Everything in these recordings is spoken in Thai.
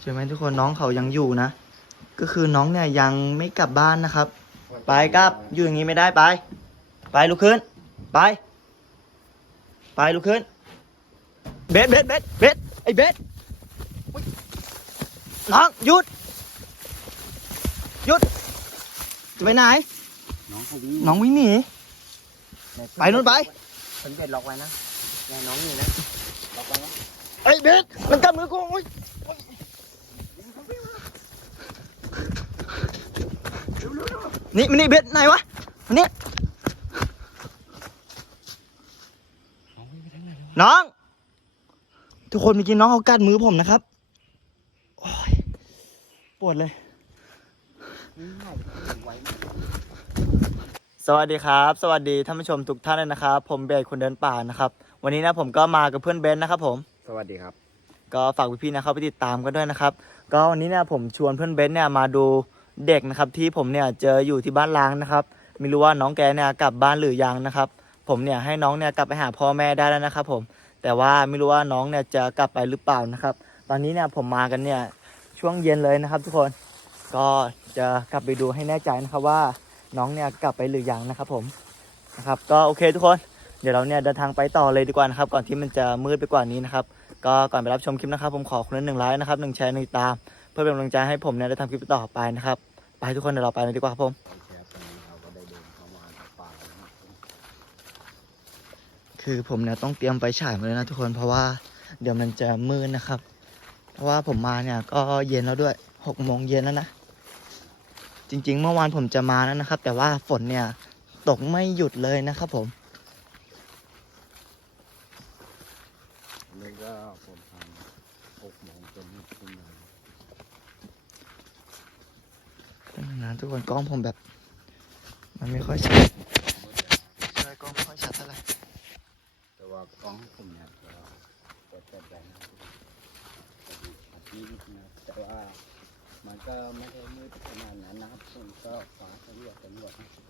ใช่ไหมทุกคนน้องเขายังอยู่นะ ก็คือน้องเนี่ยยังไม่กลับบ้านนะครับ ไปครับอยู่อย่างนี้ไม่ได้ไป ไปลุกขึ้น ไป ไปลุกขึ้น เบสเบสเบสเบสไอ้เบสอุ๊ยน้องหยุดหยุดจะไปไหน น้องเขาวิ่งน้องวิ่งหนีไปนู่นไปเพิ่นเบ็ดล็อกไว้นะอย่าให้น้องหนีนะล็อกไว้นะไอ้เบสมันจับมือกูโอ๊ย นี่มันนี่เบสไหนวะมันนี่น้องวิ่งไปทางไหนแล้วน้อง ทุกคนเมื่อกี้น้องเขากัดมือผมนะครับโอ้ยปวดเลยวิ่งไหนไว้นะสวัสดีครับ สวัสดีท่านผู้ชมทุกท่านเลยนะครับ ผมเบสคนเดินป่านะครับ วันนี้นะผมก็มากับเพื่อนเบนนะครับผม สวัสดีครับ ก็ฝากพี่ๆนะเข้าไปติดตามกันด้วยนะครับ ก็วันนี้เนี่ยผมชวนเพื่อนเบนซ์เนี่ยมาดู เด็กนะครับที่ผมเนี่ยเจออยู่ที่บ้านล้างนะครับไม่รู้ว่าน้องแกเนี่ยกลับบ้านหรือยังนะครับ ผมเนี่ยให้น้องเนี่ยกลับไปหาพ่อแม่ได้แล้วนะครับ ผมแต่ว่าไม่รู้ว่าน้องเนี่ยจะกลับไปหรือเปล่านะครับ ตอนนี้เนี่ยผมมากันเนี่ยช่วงเย็นเลยนะครับ ทุกคนก็จะกลับไปดูให้แน่ใจนะครับว่าน้องเนี่ยกลับไปหรือยังนะครับ ผมนะครับ ก็โอเคทุกคน เดี๋ยวเราเนี่ยเดินทางไปต่อเลยดีกว่านะครับ ก่อนที่มันจะมืดไปกว่านี้นะครับ ก็ก่อนไปรับชมคลิปนะครับ ผมขอคนละหนึ่งไลค์นะครับหนึ่งแชร์หนึ่งติดตาม เพื่อเป็นกำลังใจให้ผมเนี่ยได้ทำคลิปต่อไปนะครับ ไปทุกคนเดี๋ยวเราไปเลยดีกว่าครับผมโอเคครับตอนนี้เราก็ได้เดินเข้ามาในป่าแล้วนะครับคือผมเนี่ยต้องเตรียมไฟฉายมาเลยนะทุกคนเพราะว่าเดี๋ยวมันจะมืดนะครับ เพราะว่าผมมาเนี่ยก็เย็นแล้วด้วยหกโมงเย็นแล้วนะ จริงๆ เมื่อวานผมจะมาแล้วนะครับ แต่ว่าฝนเนี่ยตกไม่หยุดเลยนะครับผมอันนี่ก็ผมทำหกโมงจนหนึ่งทุ่มเลย นะทุกคนกล้องผมแบบ มันไม่ค่อยชัดใช่กล้องไม่ค่อยชัดเท่าไหร่แต่ว่ากล้องผมเนี่ยก็เปิดเปิดแรงนะครับอัดนิดนะแต่ว่ามันก็ไม่ได้มืดขนาดนั้นนะครับผมก็ฟ้าสลัวสลัวนะครับ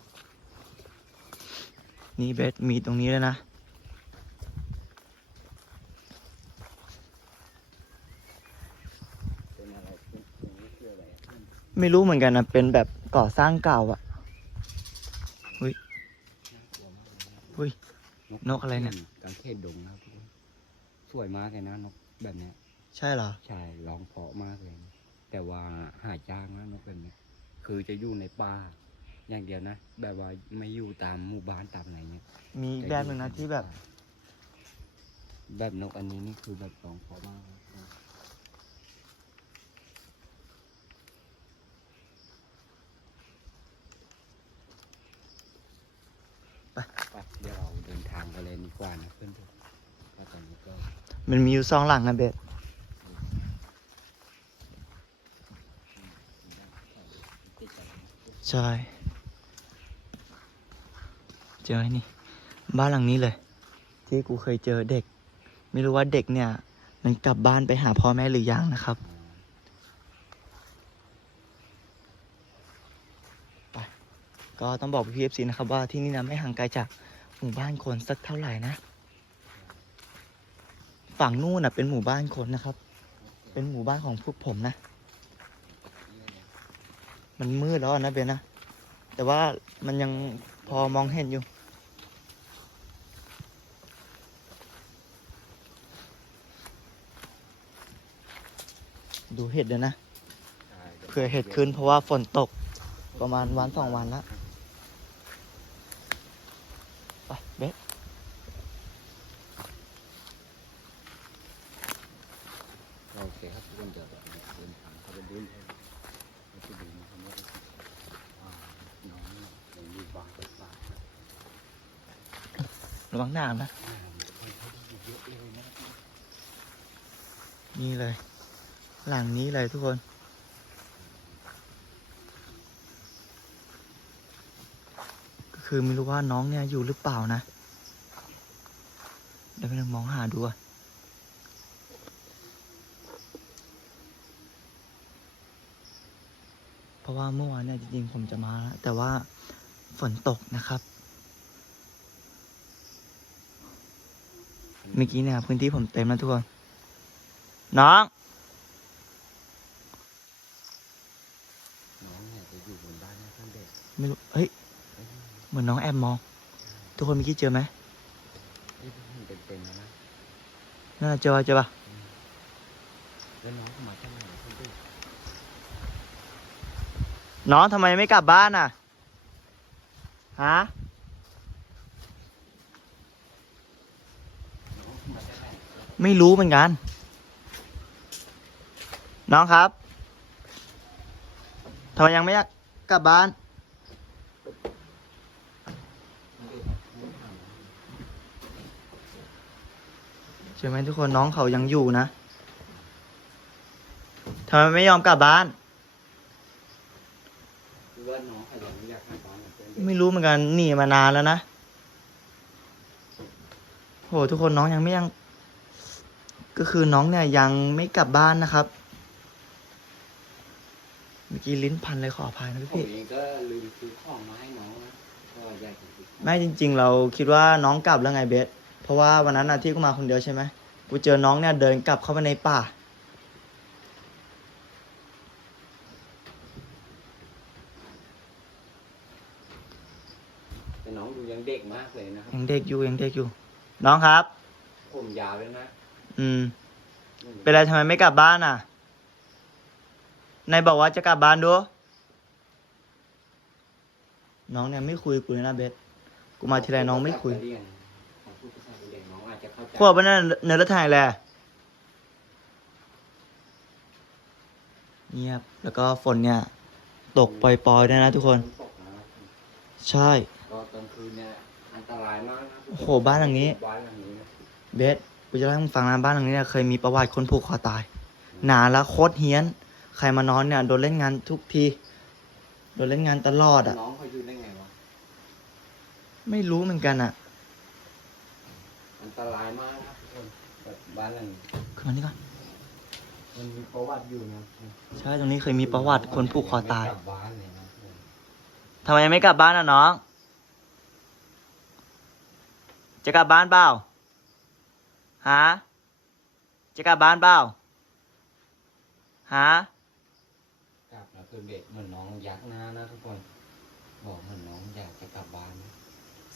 นี่เบสมีตรงนี้เลยนะ เป็นอะไรเป็นเป็นนี่คืออะไรอะ ไม่รู้เหมือนกันนะเป็นแบบก่อสร้างเก่าอะน่ากลัวมากเลยนะอุ้ย นกอะไรเนี่ยกางเขนดงนะครับทุกคนสวยมากเลยนะนกแบบเนี้ย ใช่เหรอ ใช่ร้องเพราะมากเลยนะแต่ว่าหายากนะนกแบบเนี้ย คือจะอยู่ในป่าอย่างเดียวนะ แบบว่าไม่อยู่ตามหมู่บ้านตามอะไรเงี้ยมีอีกแบบหนึ่งนะที่แบบ แบบนกอันนี้นี่คือแบบร้องเพราะมากนะไป ไปเดี๋ยวเราเดินทางกันเลยดีกว่านะเพื่อนๆว่าตอนนี้ก็มันมีอยู่สองหลังนะเบสใช่เจอไอ้นี่ บ้านหลังนี้เลย ที่กูเคยเจอเด็ก ไม่รู้ว่าเด็กเนี่ย มันกลับบ้านไปหาพ่อแม่หรือยังนะครับก็ต้องบอกพี่เอฟซีนะครับว่าที่นี่นะไม่ห่างไกลจาก หมู่บ้านคนสักเท่าไหร่นะ ฝั่งนู่นน่ะเป็นหมู่บ้านคนนะครับ เป็นหมู่บ้านของพวกผมนะ มันมืดแล้วนะเบนนะ แต่ว่ามันยังพอมองเห็นอยู่ดูเห็ดเลยนะเผื่อเห็ดขึ้นเพราะว่าฝนตกประมาณวันสองวันแล้วไปเบส โอเคครับทุกคนเดี๋ยวเราเดินทางเข้าไปดูเลยเราจะดูนะครับว่าอ่าน้องเนี่ยยังอยู่บ้านกับป่านะ ระวังหนามนะ นี่เลย หลังนี้เลยทุกคน ก็คือไม่รู้ว่าน้องเนี่ยอยู่หรือเปล่านะ เดี๋ยวไปลองมองหาดูอะเพราะว่าเมื่อวานเนี่ยจริงๆผมจะมาแล้วแต่ว่าฝนตกนะครับ มื่อกี้นะครับพื้นที่ผมเต็มแล้วทุกคนน้องไม่รู้เฮ้ยเหมือนน้องแอบมอง ทุกคนเมื่อกี้เจอไหมน่าเจอเจอปะน้องน้องทำไมไม่กลับบ้านอะฮะ ไม่รู้เหมือนกัน น้องครับทำไมยังไม่อยากกลับบ้าน ใช่ไหมทุกคนน้องเขายังอยู่นะทำไมไม่ยอมกลับบ้านคือว่าน้องเขายังไม่อยากกลับบ้านนะเพื่อนไม่รู้เหมือนกันหนีมานานแล้วนะโหทุกคนน้องยังไม่ยัง ก็คือน้องเนี่ยยังไม่กลับบ้านนะครับ เมื่อกี้ลิ้นพันเลยขออภัยนะพี่ผมพี่เองก็ลืมซื้อของมาให้น้องนะก็อยากจะซื้อของไม่จริง ๆ เราคิดว่าน้องกลับแล้วไงเบสเพราะว่าวันนั้นน่ะที่กูมาคนเดียวใช่ไหมกูเจอน้องเนี่ยเดินกลับเข้าไปในป่า แต่น้องดูยังเด็กมากเลยนะครับ ยังเด็กอยู่ยังเด็กอยู่ น้องครับ ผมยาวเลยนะ อืม เป็นไรทำไมไม่กลับบ้านอะนายบอกว่าจะกลับบ้านดู น้องเนี่ยไม่คุยกับกูเลยนะเบสกูมาทีไรน้องไม่คุยของผู้ภาษาเรียนน้องอาจจะเข้าใจพวกมันนั่นเนื้อรถไทยแหละเงียบ แล้วก็ฝนเนี่ย ตกปล่อยๆด้วยนะทุกคนตกนะใช่ก็กลางคืนเนี่ยอันตรายมากนะโอ้โหบ้านหลังนี้บ้านหลังนี้นะเบส กูจะเล่าให้มึงฟังนะบ้านหลังนี้เนี่ยเคยมีประวัติคนผูกคอตายนานแล้วโคตรเฮี้ยน ใครมานอนเนี่ยโดนเล่นงานทุกที โดนเล่นงานตลอดอะ น้องเขาอยู่ได้ไงวะ ไม่รู้เหมือนกันอะ อันตรายมากนะทุกคนแบบบ้านหลังนี้ขึ้นมานี่ก่อน มันมีประวัติอยู่นะใช่ตรงนี้เคยมีประวัติคนผูกคอตาย ไม่กลับบ้านเลยนะทุกคนทำไมยังไม่กลับบ้านอะน้อง จะกลับบ้านเปล่า ฮะจะกลับบ้านเปล่าฮะกลับแล้วคือเบกเหมือนน้องยักหน้านะทุกคน บอกเหมือนน้องอยากจะกลับบ้านนะ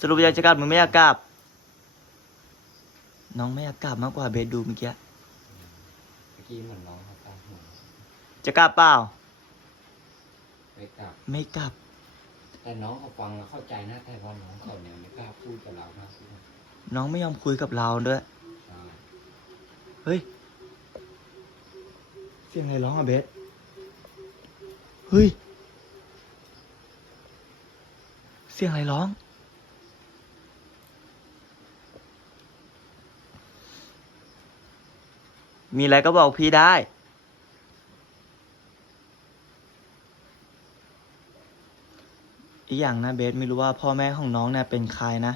สรุปอยากจะกลับหรือไม่อยากกลับ น้องไม่อยากกลับมากกว่าเบสดูเมื่อกี้ เมื่อกี้เหมือนน้องเขาตาหัวจะกลับเปล่า ไม่กลับ ไม่กลับ แต่น้องเขาฟังแล้วเข้าใจนะแต่ว่าน้องเขาเนี่ยไม่กล้าพูดกับเรานะทุกคนน้องไม่ยอมคุยกับเราด้วยใช่ เฮ้ย เสียงอะไรร้องอะเบส เฮ้ย เสียงอะไรร้อง มีอะไรก็บอกพี่ได้ อีกอย่างนะเบสไม่รู้ว่าพ่อแม่ของน้องเนี่ยเป็นใครนะ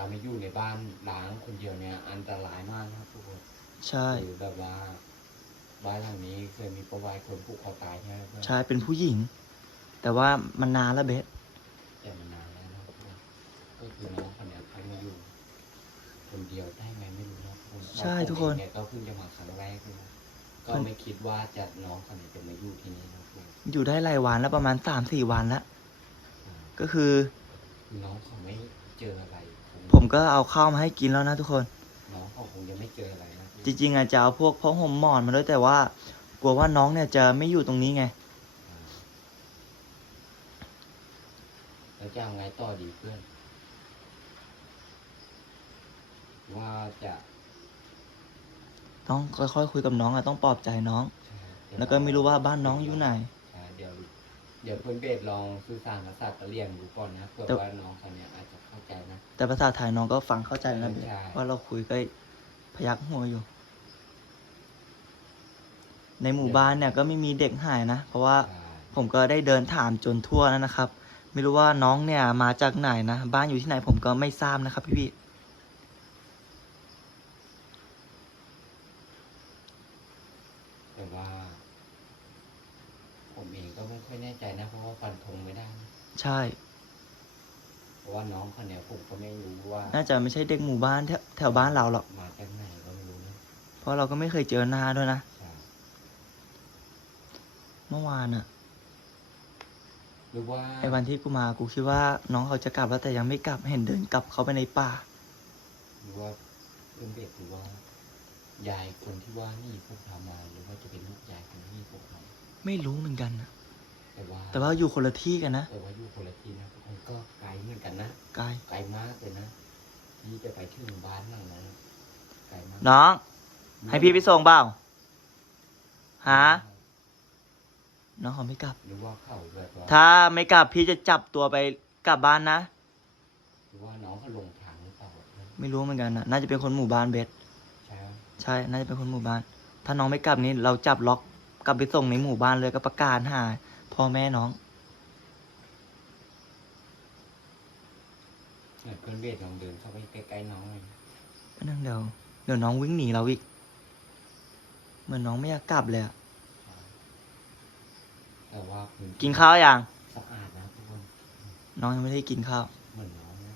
การไม่อยู่ในบ้านล้างคนเดียวเนี่ยอันตรายมากนะครับทุกคนใช่คือแบบว่าบ้านหลังนี้เคยมีประวัติคนผูกคอตายใช่ไหมเพื่อนใช่เป็นผู้หญิง แต่ว่ามันนานแล้วเบสแต่มันนานแล้วนะครับเพื่อนก็คือน้องคนเนี้ยเขามาอยู่ คนเดียวได้ไงไม่รู้นะทุกคนใช่ทุกคนผมเองเนี่ยก็เพิ่งจะมาครั้งแรกเลยนะก็ไม่คิดว่าจะน้องคนนี้จะมาอยู่ที่นี่นะครับเพื่อนอยู่ได้หลายวันแล้วประมาณสามสี่วันแล้วก็คือคือน้องเขาไม่เจออะไรคง ผมก็เอาข้าวมาให้กินแล้วนะทุกคน น้องเขาคงยังไม่เจออะไรนะจริงๆอาจจะเอาพวกผ้าห่มหมอนมาด้วยแต่ว่า กลัวว่าน้องเนี่ยจะไม่อยู่ตรงนี้ไง แล้วจะเอาไงต่อดีเพื่อนว่าจะต้องค่อยๆคุยกับน้องอะต้องปลอบใจน้องใช่เดี๋ยแล้วก็ไม่รู้ว่าบ้านน้องอยู่ไหน ใช่เดี๋ยว เดี๋ยวเพื่อนเบสลองสื่อสารภาษากะเหรี่ยงดูก่อนนะเผื่อแต่ ว่าน้องคนเนี้ยอาจจะเข้าใจนะ แต่ภาษาไทยน้องก็ฟังเข้าใจนะเบสใช่ ว่าเราคุยก็พยักหัวอยู่ ในหมู่บ้านเนี่ยก็ไม่มีเด็กหายนะ เพราะว่าใช่ผมก็ได้เดินถามจนทั่วแล้วนะครับ ไม่รู้ว่าน้องเนี่ยมาจากไหนนะ บ้านอยู่ที่ไหนผมก็ไม่ทราบนะครับพี่พี่แต่ว่า ผมเองก็ไม่ค่อยแน่ใจนะ เพราะว่าฟันธงไม่ได้นะใช่ เพราะว่าน้องคนเนี้ยผมก็ไม่รู้ว่าน่าจะไม่ใช่เด็กหมู่บ้านแถวแถวบ้านเราหรอก มาจากไหนก็ไม่รู้นะเพราะเราก็ไม่เคยเจอหน้าด้วยนะ ใช่เมื่อวานอะหรือว่าไอ้วันที่กูมากูคิดว่าน้องเขาจะกลับแล้วแต่ยังไม่กลับเห็นเดินกลับเข้าไปในป่า หรือว่าเพื่อนเบ็ดหรือว่ายายคนที่ว่านี่พวกเรามาหรือว่าจะเป็นลูกยายคนนี้พวกเรา ไม่รู้เหมือนกันนะแต่ว่าแต่ว่าอยู่คนละที่กันนะแต่ว่าอยู่คนละที่นะทุกคนก็ไกลเหมือนกันนะไกลไกลมากเลยนะที่จะไปถึงบ้านหลังนั้นไกลมากน้อง ให้พี่ไปส่งเปล่าฮะน้องเขาไม่กลับ หรือว่าเขาแบบว่าถ้าไม่กลับพี่จะจับตัวไปกลับบ้านนะหรือว่าน้องเขาลงทางหรือเปล่าไม่รู้เหมือนกันนะน่าจะเป็นคนหมู่บ้านเบสใช่ไหมใช่ น่าจะเป็นคนหมู่บ้าน ถ้าน้องไม่กลับนี่เราจับล็อก กลับไปส่งในหมู่บ้านเลยก็ประกาศหาพ่อแม่น้อง เนี่ยเพื่อนเบสลองเดินเข้าไปใกล้ๆน้องเลยไม่นั่งเดี๋ยวเดี๋ยวน้องวิ่งหนีเราอีก เหมือนน้องไม่อยากกลับเลยอะแต่ว่าพื้นที่กินข้าวยังสะอาดนะทุกคนน้องยังไม่ได้กินข้าว เหมือนน้องนะ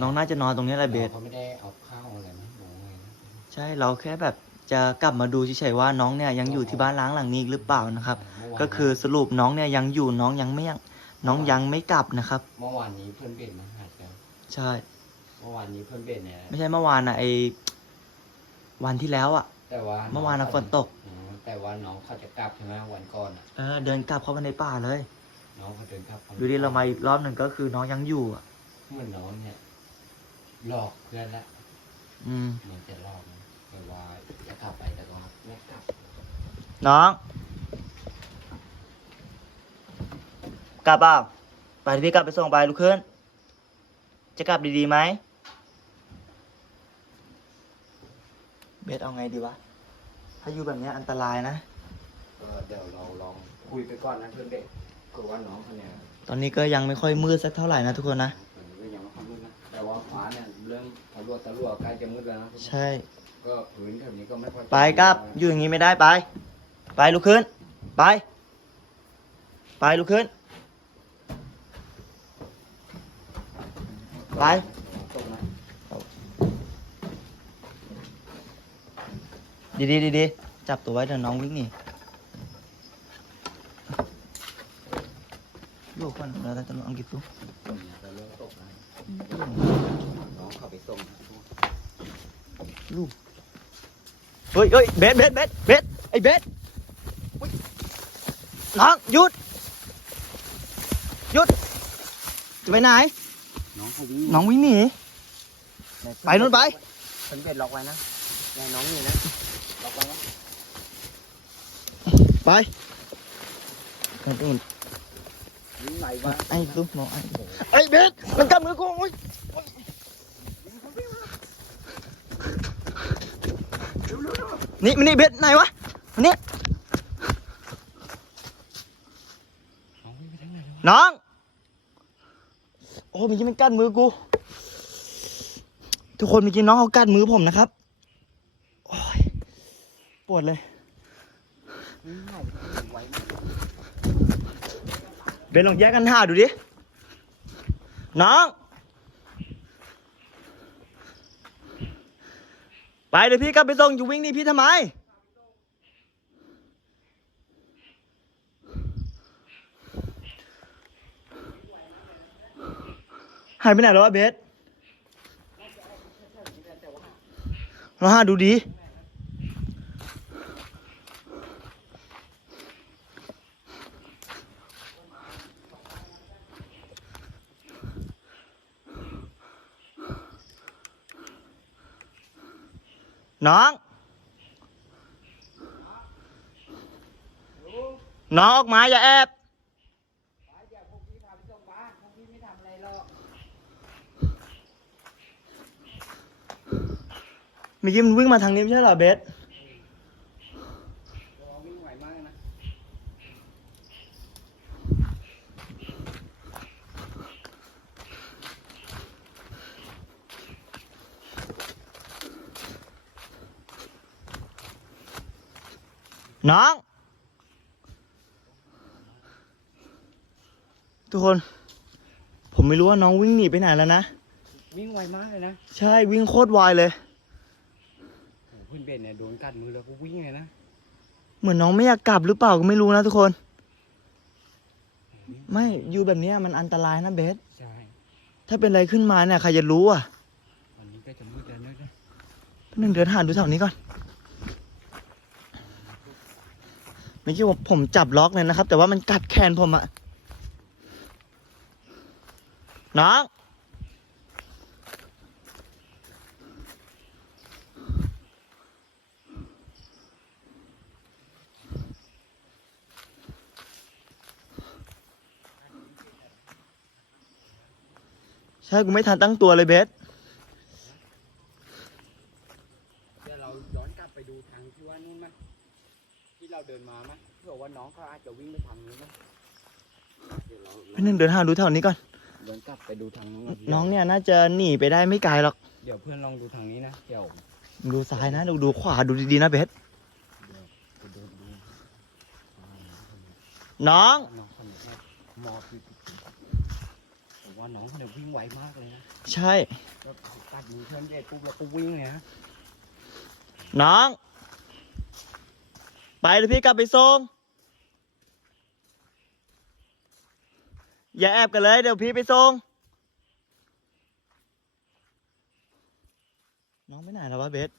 น้องน่าจะนอนตรงนี้แหละเบสเขาไม่ได้เอาข้าวอะไรมาให้น้องเลยนะ ใช่เราแค่แบบ จะกลับมาดูเฉยๆว่าน้องเนี่ยยังอยู่ที่บ้านล้างหลังนี้อีกหรือเปล่านะครับเมื่วานก็คือสรุปน้องเนี่ยยังอยู่น้องยังไม่ยังน้องยังไม่กลับนะครับ เมื่อวานนี้เพื่อนเบสมาหาเจอใช่ เมื่อวานนี้เพื่อนเบสเนี่ยไม่ใช่เมื่อวานนะไอวันที่แล้วอะแต่ว่าเมื่อวานน่ะฝนตกอืมแต่ว่าน้องเขาจะกลับใช่ไหมวันก่อนอะเออเดินกลับเข้าไปในป่าเลย น้องเขาเดินกลับดูดิเรามาอีกรอบหนึ่งก็คือน้องยังอยู่อะเหมือนน้องเนี่ยหลอกเพื่อนละ อืมเหมือนจะหลอกนะ แต่ว่าจะกลับไปแต่ก็ไม่กลับน้อง กลับเปล่าไปที่พี่กลับไปส่งไปลุกขึ้น จะกลับดีๆไหมเบสเอาไงดีวะ ถ้าอยู่แบบเนี้ยอันตรายนะก็เดี๋ยวเราลองคุยไปก่อนนะเพื่อนเบสคือว่าน้องเขาเนี่ยตอนนี้ก็ยังไม่ค่อยมืดสักเท่าไหร่นะทุกคนนะตอนนี้ก็ยังไม่ค่อยมืดนะแต่ว่าฟ้าเนี่ยเริ่มทะลวทะลวใกล้จะมืดแล้วนะใช่ ก็พื้นแถวนี้ก็ไม่ค่อยไปกลับ อยู่อย่างนี้ไม่ได้ไป ไปลุกขึ้น ไป ไปลุกขึ้น ไป ตกนะดีดีดีดีๆจับตัวไว้เดี๋ยวน้องวิ่งหนีลูกคนเราจะลองอังกฤษดูตกนะจะเริ่มตกนะน้องเขาไปส่งนะลูก เฮ้ยเฮ้ยเบสเบสเบสเบสไอ้เบสอุ๊ยน้องหยุดหยุดจะไปไหนน้องเขาวิ่ง น้องวิ่งหนีไปนู่นไปเพิ่นไว้นะแน่น้องนี่นะล็อกไว้นะนี่น้องไอ้ไอ้เบสมันกัดมือกูโอ้ยมันนี่เบสไหนวะมันนี่น้องวิ่งไปทางไหนแล้ววะน้อง โอ้เมื่อกี้มันกัดมือกู ทุกคนเมื่อกี้น้องเขากัดมือผมนะครับโอ้ยปวดเลยวิ่งไหวไหวมากเบนลองแยกกันหาดูดิ น้อง ไปเดี๋ยวพี่กลับไปส่งอยู่วิ่งนี่พี่ทำไม หายไปไหนแล้ววะเบสเราห้าดูดี น้อง น้องออกมาอย่าแอบเมื่อกี้มันวิ่งมาทางนี้ไม่ใช่เหรอเบส วิ่งไหวมากเลยนะ น้อง ทุกคน ผมไม่รู้ว่าน้องวิ่งหนีไปไหนแล้วนะ วิ่งไวมากเลยนะใช่วิ่งโคตรไวเลย โอ้โหเพื่อนเบ็ดเนี่ยโดนกัดมือแล้วก็วิ่งเลยนะเหมือนน้องไม่อยากกลับหรือเปล่าก็ไม่รู้นะทุกคนโอ้โหไม่อยู่แบบเนี้ยมันอันตรายนะเบส ใช่ถ้าเป็นอะไรขึ้นมาเนี่ยใครจะรู้อะ วันนี้ก็จะมืดแล้วนะหนึ่งเดินหาดูแถวนี้ก่อน เมื่อกี้ผมผมจับล็อกเลยนะครับ แต่ว่ามันกัดแขนผมอะน้อง ใช่กูไม่ทันตั้งตัวเลยเบส เดี๋ยวเราย้อนกลับไปดูทางที่ว่านู่นมั้ยที่เราเดินมามั้ยเผื่อว่าน้องเขาอาจจะวิ่งไปทางนู้นมั้ยเดี๋ยวเรา พี่หนึ่งเดินหาดูแถวนี้ก่อนย้อนกลับไปดูทางนู้นก่น้องเนี่ยน่าจะหนีไปได้ไม่ไกลหรอก เดี๋ยวเพื่อนลองดูทางนี้นะเดี๋ยวดูซ้ายนะดูดูขวาดูดีๆนะเบสเดี๋ยวไปเดินดูอ่าน้อง น้องคนนี้ครับมอบที่ผมว่าน้องเขาเนี่ยวิ่งไวมากเลยนะใช่ แล้วตัดมือเพื่อนเด็ดปุ๊บแล้วก็วิ่งเลยนะน้อง ไปเดี๋ยวพี่กลับไปส่ง อย่าแอบกันเลย เดี๋ยวพี่ไปส่งน้องไปไหนแล้ววะเบส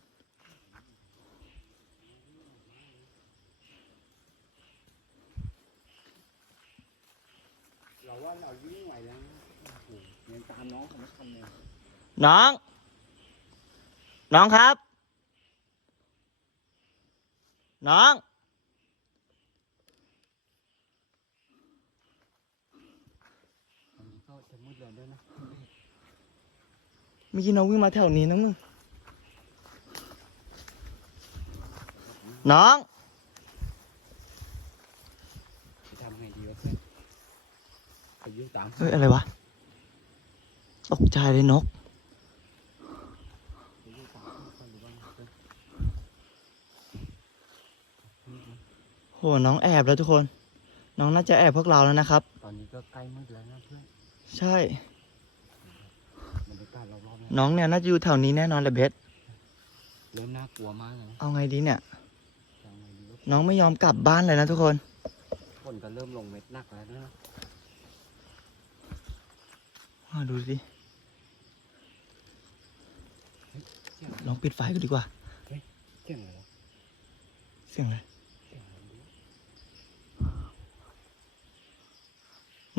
เราว่าเราวิ่งไหวแล้วนะโอ้โหยังตามน้องเขาไม่ทันเลยน้อง น้องครับ น้อง ตอนนี้ ก็จะมืดแล้วด้วยนะเมื่อกี้น้องวิ่งมาแถวนี้นะมึงน้องจะทำไงดีวะเพื่อนไปยุ่งตามเฮ้ยอะไรวะตกใจเลยนกไปยุ่งตามเพื่อนหรือว่าไงเพื่อนนี่นะโหน้องแอบแล้วทุกคน น้องน่าจะแอบพวกเราแล้วนะครับ ตอนนี้ก็ใกล้มืดแล้วนะเพื่อน ใช่บรรยากาศรอบๆเนี่ยน้องเนี่ยน่าจะอยู่แถวนี้แน่นอนแหละเบสเริ่มน่ากลัวมากเลยนะเอาไงดีเนี่ย จะเอาไงดีวะน้องไม่ยอมกลับบ้านเลยนะทุกคน ฝนก็เริ่มลงเม็ดหนักแล้วนะอ่าดูสิ เสียงลองปิดไฟกันดีกว่า เสียงอะไรวะเสียงอะไร เสียงอะไรวะ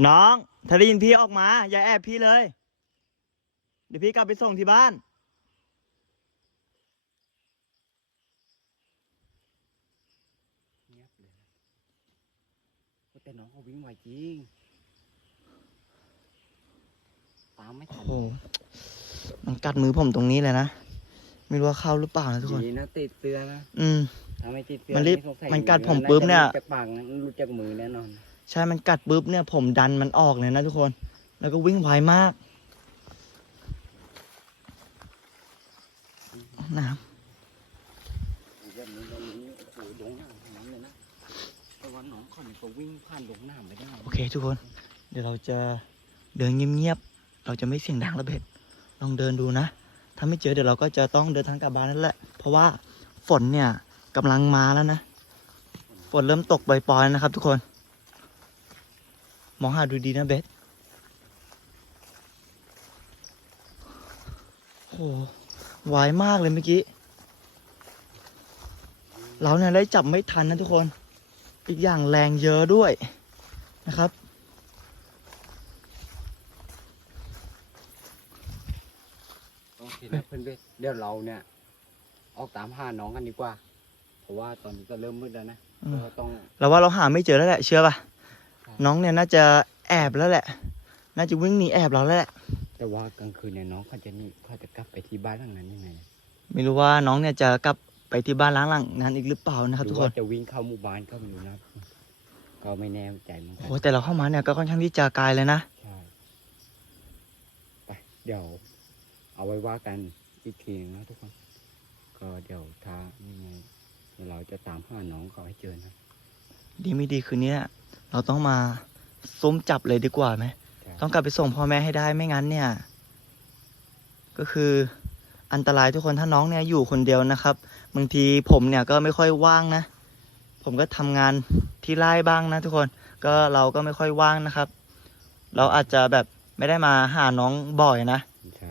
น้อง ถ้าได้ยินพี่ออกมา อย่าแอบพี่เลย เดี๋ยวพี่กลับไปส่งที่บ้าน เงียบเลยนะแต่น้องเขาวิ่งไวจริง ตามไม่ทัโอ้นโหมันกัดมือผมตรงนี้เลยนะ ไม่รู้ว่าเข้าหรือเปล่านะทุกคน ดีนะติดเสื้อนะอืม ถ้าไม่ติดเสื้อมันรีบสงสัยมันกัดผมาปุ๊บเนี่ยจะรู้จากปากนะรู้จากมือแน่นอน ใช่มันกัดปุ๊บเนี่ย ผมดันมันออกเลยนะทุกคน แล้วก็วิ่งไวมากน้ำทั้งนั้นเลยนะแต่ว่ากน้ำโอเคทุกคน เดี๋ยวเราจะเดินเงียบๆ เราจะไม่เสียงดังระเบิด ลองเดินดูนะ ถ้าไม่เจอเดี๋ยวเราก็จะต้องเดินทางกลับบ้านนั่นแหละ เพราะว่าฝนเนี่ยกำลังมาแล้วนะ ฝนเริ่มตกปล่อยๆนะครับทุกคน มองหาดูดีนะเบสโอ้โหไวมากเลยเมื่อกี้ เราเนี่ยได้จับไม่ทันนะทุกคน อีกอย่างแรงเยอะด้วยนะครับ โอเคนะเพื่อนเเดี๋ยวเราเนี่ย ออกตามหาน้องกันดีกว่า เพราะว่าตอนนี้ก็เริ่มมืดแล้วนะอืมก็ต้อง เราว่าเราหาไม่เจอแล้วแหละเชื่อป่ะครับ น้องเนี่ยน่าจะแอบแล้วแหละ น่าจะวิ่งหนีแอบเราแล้วแหละ แต่ว่ากลางคืนเนี่ยน้องเขาจะนี่เขาจะกลับไปที่บ้านหลังนั้นยังไงไม่รู้ว่าน้องเนี่ยจะกลับไปที่บ้านล้างหลังนั้นอีกหรือเปล่านะครับหทุรืกอคนว่าจะวิ่งเข้าหมู่บ้านก็ไม่รู้นะก็ไม่แน่ใจเหมือนกัโอ้แต่เราเข้ามาเนี่ยก็ค่อนข้างที่จะไกลเลยนะใช่ไปเดี๋ยวเอาไว้ว่ากันอีกทีนึงนะทุกคน ก็เดี๋ยวถ้ายังไงเดี๋ยวเราจะตามหาน้องเขาให้เจอนะดีไม่ดีคืนนี้ เนี่ยเราต้องมาซุ่มจับเลยดีกว่าไหมใช่ต้องกลับไปส่งพ่อแม่ให้ได้ไม่งั้นเนี่ย ก็คืออันตรายทุกคนถ้าน้องเนี่ยอยู่คนเดียวนะครับบางทีผมเนี่ยก็ไม่ค่อยว่างนะ ผมก็ทำงานที่ไร่บ้างนะ ทุกคนก็เราก็ไม่ค่อยว่างนะครับ เราอาจจะแบบไม่ได้มาหาน้องบ่อยนะใช่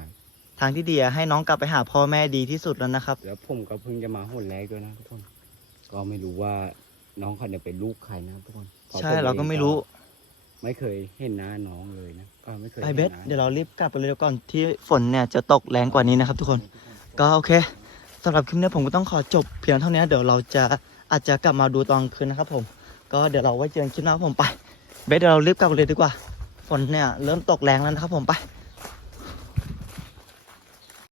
ทางที่ดีอะให้น้องกลับไปหาพ่อแม่ดีที่สุดแล้วนะครับแล้วผมก็เพิ่งจะมาหนแรกด้วยนะทุกคน ก็ไม่รู้ว่าน้องเขาเนี่ยเป็นลูกใครนะทุกคนพะ ใช่ผเราก็ไม่รู้ ไม่เคยเห็นหน้าน้องเลยนะก็ไม่เคยไปเบสห็นหน้าเดี๋ยวเรารีบกลับไปเลยเดี๋ยวก่อนที่ฝนเนี่ยจะตกแรงกว่านี้นะครับ ทุกคนก็โอเคสำหรับคลิปนี้ผมก็ต้องขอจบเพียงเท่านี้เดี๋ยวเราจะอาจจะกลับมาดูตอนคืนนะครับ ผม ก็เดี๋ยวเราไว้เจอกันคลิปหน้าครับผมไปเบสเดี๋ยวเรารีบกลับกันเลยดีกว่า ฝนเนี่ยเริ่มตกแรงแล้วนะครับผมไป